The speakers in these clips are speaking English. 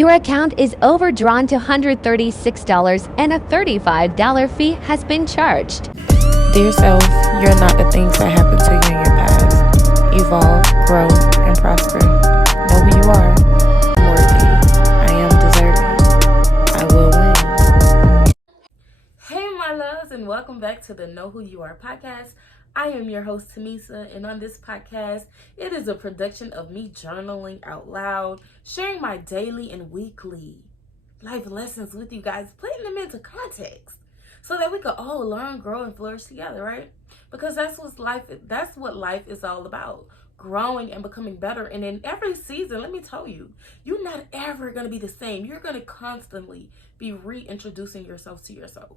Your account is overdrawn to $136 and a $35 fee has been charged. Dear self, you're not the things that happened to you in your past. Evolve, grow, and prosper. Know who you are. I'm worthy. I am deserving. I will win. Hey, my loves, and welcome back to the Know Who You Are podcast. I am your host, Tamisa, and on this podcast, it is a production of me journaling out loud, sharing my daily and weekly life lessons with you guys, putting them into context so that we could all learn, grow, and flourish together, right? Because that's what life is all about. Growing and becoming better. And in every season, let me tell you, you're not ever going to be the same. You're going to constantly be reintroducing yourself to yourself.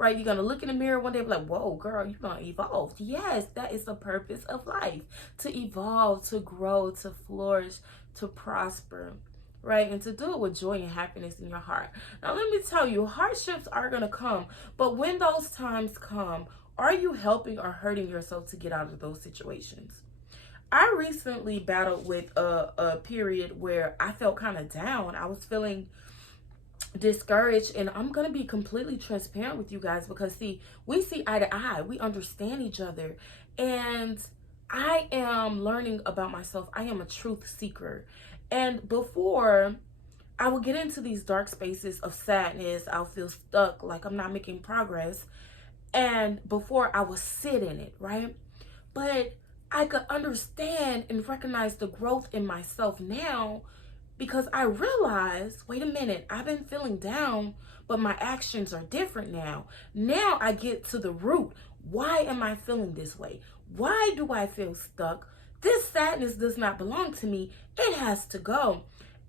Right? You're going to look in the mirror one day and be like, whoa, girl, you're going to evolve. Yes, that is the purpose of life. To evolve, to grow, to flourish, to prosper. Right? And to do it with joy and happiness in your heart. Now, let me tell you, hardships are going to come. But when those times come, are you helping or hurting yourself to get out of those situations? I recently battled with a period where I felt kind of down. I was feeling discouraged, and I'm gonna be completely transparent with you guys because we see eye to eye, we understand each other, and I am learning about myself. I am a truth seeker, and before I would get into these dark spaces of sadness, I'll feel stuck, like I'm not making progress, and before I would sit in it, right? But I could understand and recognize the growth in myself now, because I realized, wait a minute, I've been feeling down, but my actions are different now. Now I get to the root. Why am I feeling this way? Why do I feel stuck? This sadness does not belong to me. It has to go.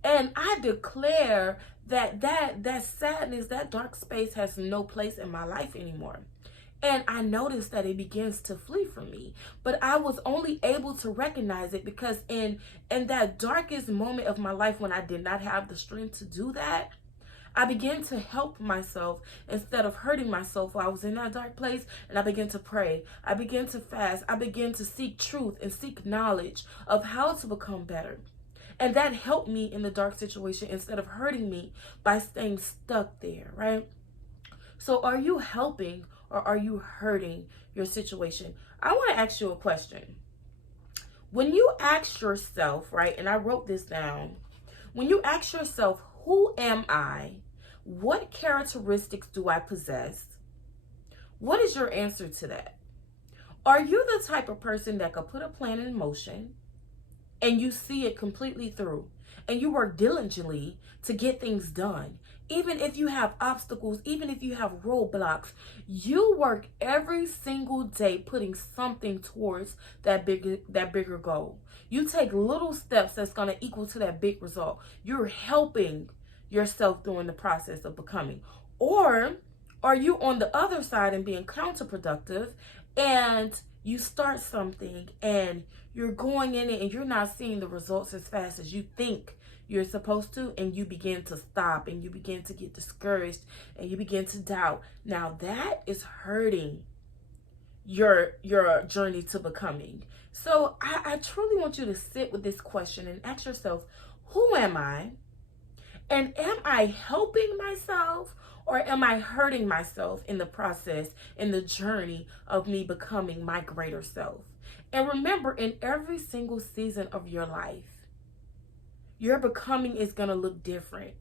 And I declare that sadness, that dark space has no place in my life anymore. And I noticed that it begins to flee from me. But I was only able to recognize it because in that darkest moment of my life, when I did not have the strength to do that, I began to help myself instead of hurting myself while I was in that dark place. And I began to pray. I began to fast. I began to seek truth and seek knowledge of how to become better. And that helped me in the dark situation instead of hurting me by staying stuck there, right? So are you helping or are you hurting your situation? I want to ask you a question. When you ask yourself, right, and I wrote this down, when you ask yourself, who am I? What characteristics do I possess? What is your answer to that? Are you the type of person that could put a plan in motion and you see it completely through and you work diligently to get things done? Even if you have obstacles, even if you have roadblocks, you work every single day putting something towards that bigger goal. You take little steps that's going to equal to that big result. You're helping yourself during the process of becoming. Or are you on the other side and being counterproductive, and you start something and you're going in it and you're not seeing the results as fast as you think you're supposed to, and you begin to stop and you begin to get discouraged and you begin to doubt? Now that is hurting your journey to becoming. So I truly want you to sit with this question and ask yourself, who am I? And am I helping myself or am I hurting myself in the process, in the journey of me becoming my greater self? And remember, in every single season of your life, your becoming is going to look different.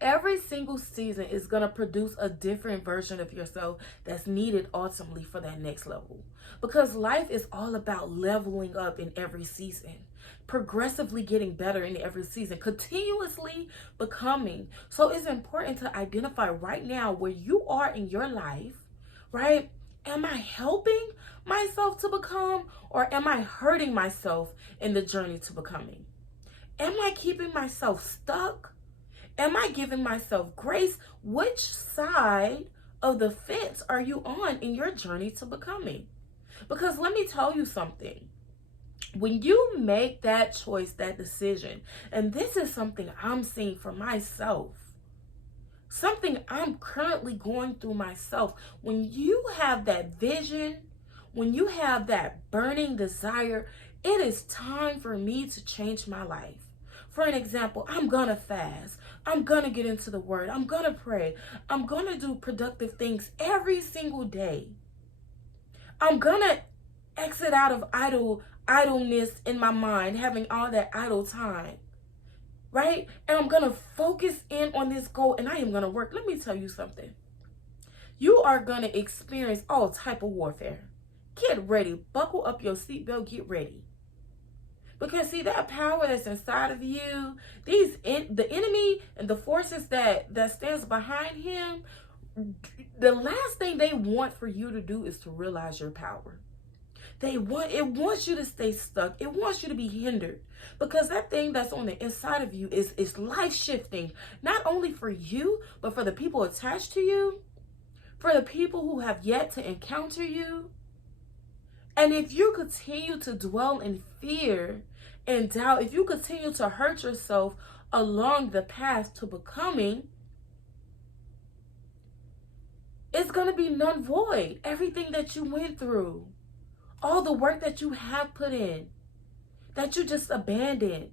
Every single season is going to produce a different version of yourself that's needed ultimately for that next level. Because life is all about leveling up in every season, progressively getting better in every season, continuously becoming. So it's important to identify right now where you are in your life, right? Am I helping myself to become, or am I hurting myself in the journey to becoming? Am I keeping myself stuck? Am I giving myself grace? Which side of the fence are you on in your journey to becoming? Because let me tell you something. When you make that choice, that decision, and this is something I'm seeing for myself, something I'm currently going through myself, when you have that vision, when you have that burning desire, it is time for me to change my life. For an example, I'm gonna fast. I'm gonna get into the word. I'm gonna pray. I'm gonna do productive things every single day. I'm gonna exit out of idleness in my mind, having all that idle time. Right? And I'm gonna focus in on this goal, and I am gonna work. Let me tell you something. You are gonna experience all type of warfare. Get ready. Buckle up your seatbelt. Get ready. Because see, that power that's inside of you, the enemy and the forces that stands behind him, the last thing they want for you to do is to realize your power. It wants you to stay stuck. It wants you to be hindered, because that thing that's on the inside of you is life shifting, not only for you, but for the people attached to you, for the people who have yet to encounter you. And if you continue to dwell in fear and doubt, if you continue to hurt yourself along the path to becoming, it's going to be none void. Everything that you went through, all the work that you have put in, that you just abandoned.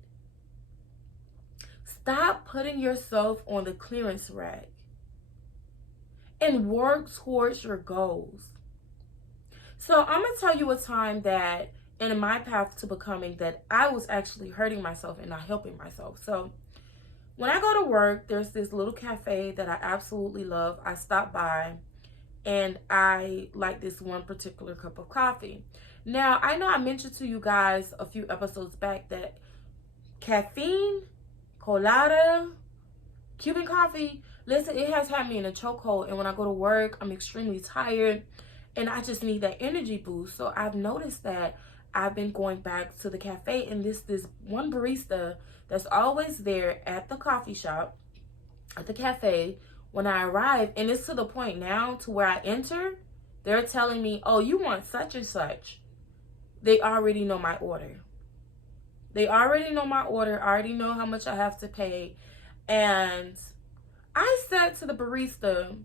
Stop putting yourself on the clearance rack and work towards your goals. So I'm going to tell you a time that in my path to becoming that I was actually hurting myself and not helping myself. So when I go to work, there's this little cafe that I absolutely love. I stop by and I like this one particular cup of coffee. Now, I know I mentioned to you guys a few episodes back that caffeine, colada, Cuban coffee, listen, it has had me in a chokehold. And when I go to work, I'm extremely tired and I just need that energy boost. So I've noticed that I've been going back to the cafe, and this one barista that's always there at the coffee shop, at the cafe, when I arrive, and it's to the point now to where I enter, they're telling me, oh, you want such and such. They already know my order. They already know my order. I already know how much I have to pay. And I said to the barista,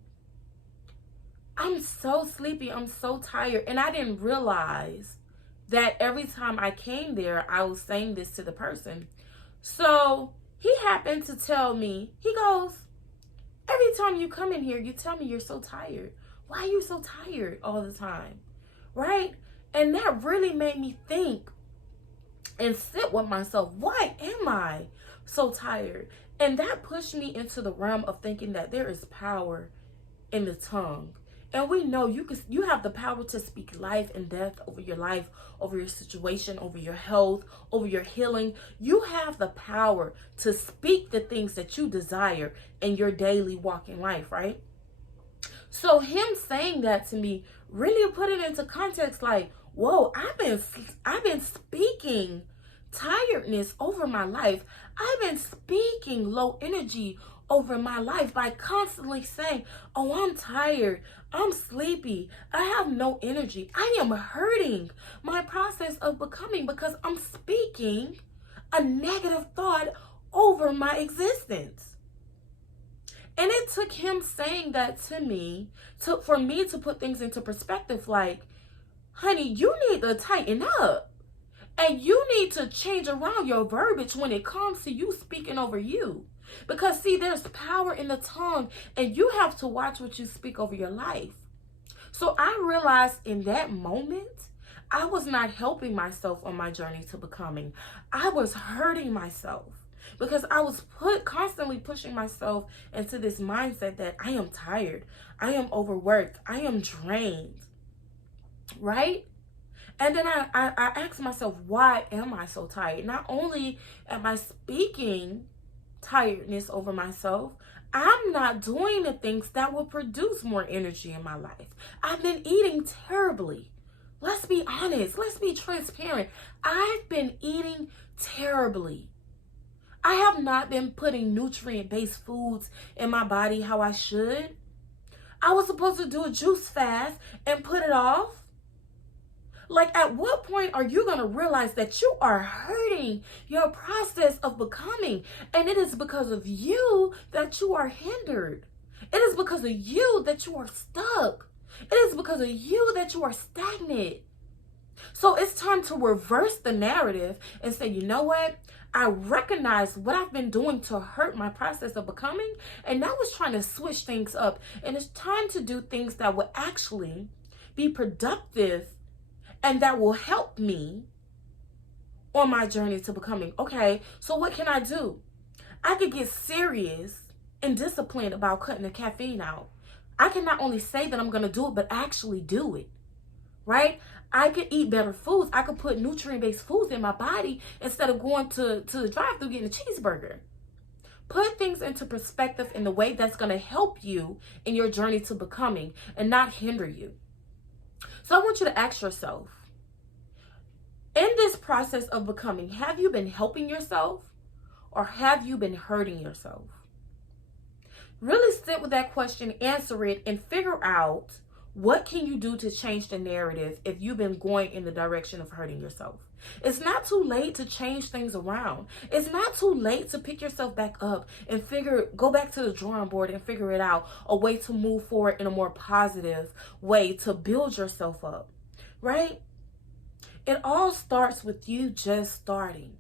I'm so sleepy. I'm so tired. And I didn't realize that every time I came there, I was saying this to the person. So he happened to tell me, he goes, every time you come in here, you tell me you're so tired. Why are you so tired all the time? Right? And that really made me think and sit with myself. Why am I so tired? And that pushed me into the realm of thinking that there is power in the tongue. And we know you have the power to speak life and death over your life, over your situation, over your health, over your healing. You have the power to speak the things that you desire in your daily walking life, right? So him saying that to me really put it into context like, whoa, I've been speaking tiredness over my life. I've been speaking low energy over my life by constantly saying, oh, I'm tired, I'm sleepy, I have no energy. I am hurting my process of becoming because I'm speaking a negative thought over my existence. And it took him saying that to me, for me to put things into perspective like, honey, you need to tighten up. And you need to change around your verbiage when it comes to you speaking over you. Because see, there's power in the tongue and you have to watch what you speak over your life. So I realized in that moment, I was not helping myself on my journey to becoming. I was hurting myself because I was constantly pushing myself into this mindset that I am tired, I am overworked, I am drained, right? And then I asked myself, why am I so tired? Not only am I speaking tiredness over myself, I'm not doing the things that will produce more energy in my life. I've been eating terribly. Let's be honest. Let's be transparent. I've been eating terribly. I have not been putting nutrient-based foods in my body how I should. I was supposed to do a juice fast and put it off. Like, at what point are you going to realize that you are hurting your process of becoming? And it is because of you that you are hindered. It is because of you that you are stuck. It is because of you that you are stagnant. So it's time to reverse the narrative and say, you know what? I recognized what I've been doing to hurt my process of becoming, and that was trying to switch things up. And it's time to do things that will actually be productive and that will help me on my journey to becoming. Okay, so what can I do? I could get serious and disciplined about cutting the caffeine out. I can not only say that I'm going to do it, but actually do it, right? I could eat better foods. I could put nutrient-based foods in my body instead of going to the drive-thru getting a cheeseburger. Put things into perspective in the way that's going to help you in your journey to becoming and not hinder you. So I want you to ask yourself, in this process of becoming, have you been helping yourself or have you been hurting yourself? Really sit with that question, answer it, and figure out what can you do to change the narrative if you've been going in the direction of hurting yourself. It's not too late to change things around. It's not too late to pick yourself back up and go back to the drawing board and figure it out, a way to move forward in a more positive way to build yourself up, right? It all starts with you just starting.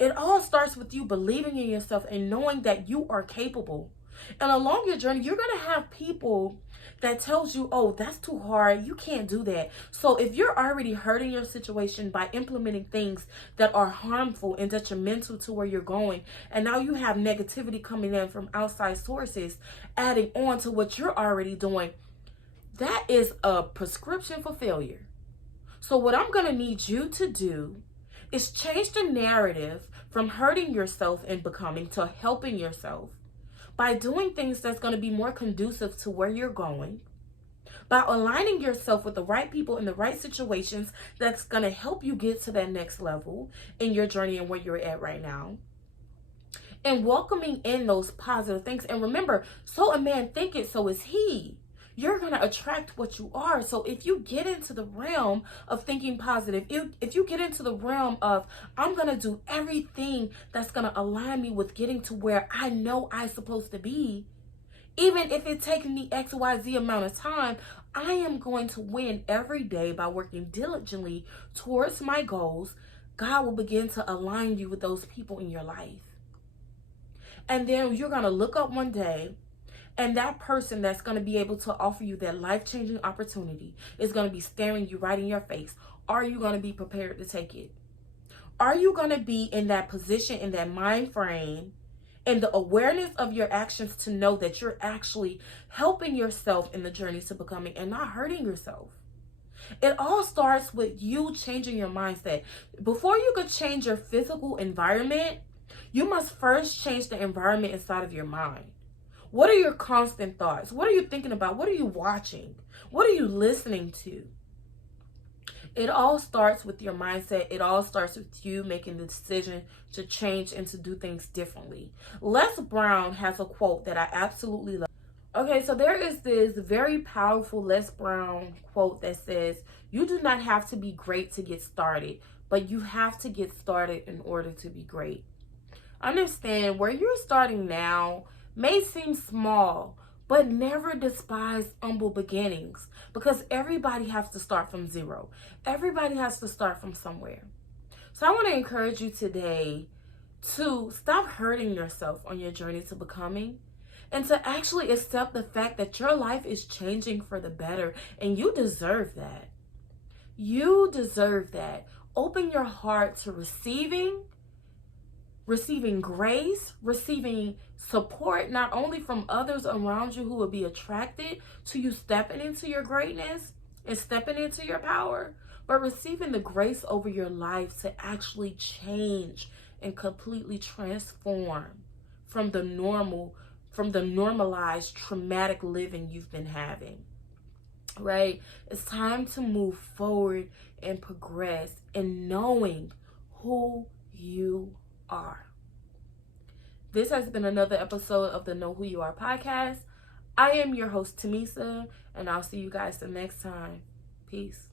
It all starts with you believing in yourself and knowing that you are capable. And along your journey, you're going to have people that tells you, oh, that's too hard. You can't do that. So if you're already hurting your situation by implementing things that are harmful and detrimental to where you're going, and now you have negativity coming in from outside sources, adding on to what you're already doing, that is a prescription for failure. So what I'm going to need you to do is change the narrative from hurting yourself and becoming to helping yourself by doing things that's going to be more conducive to where you're going, by aligning yourself with the right people in the right situations that's going to help you get to that next level in your journey and where you're at right now, and welcoming in those positive things. And remember, so a man thinketh, so is he. You're going to attract what you are. So if you get into the realm of thinking positive, if you get into the realm of, I'm going to do everything that's going to align me with getting to where I know I'm supposed to be, even if it takes me XYZ amount of time, I am going to win every day by working diligently towards my goals. God will begin to align you with those people in your life. And then you're going to look up one day, and that person that's going to be able to offer you that life-changing opportunity is going to be staring you right in your face. Are you going to be prepared to take it? Are you going to be in that position, in that mind frame, and the awareness of your actions to know that you're actually helping yourself in the journey to becoming and not hurting yourself? It all starts with you changing your mindset. Before you could change your physical environment, you must first change the environment inside of your mind. What are your constant thoughts? What are you thinking about? What are you watching? What are you listening to? It all starts with your mindset. It all starts with you making the decision to change and to do things differently. Les Brown has a quote that I absolutely love. Okay, so there is this very powerful Les Brown quote that says, you do not have to be great to get started, but you have to get started in order to be great. Understand where you're starting now may seem small, but never despise humble beginnings, because everybody has to start from zero. Everybody has to start from somewhere. So I want to encourage you today to stop hurting yourself on your journey to becoming and to actually accept the fact that your life is changing for the better, and you deserve that. You deserve that. Open your heart to receiving grace, receiving support, not only from others around you who will be attracted to you stepping into your greatness and stepping into your power, but receiving the grace over your life to actually change and completely transform from the normalized traumatic living you've been having. Right? It's time to move forward and progress in knowing who you are. This has been another episode of the Know Who You Are podcast. I am your host, Tamisa, and I'll see you guys the next time. Peace.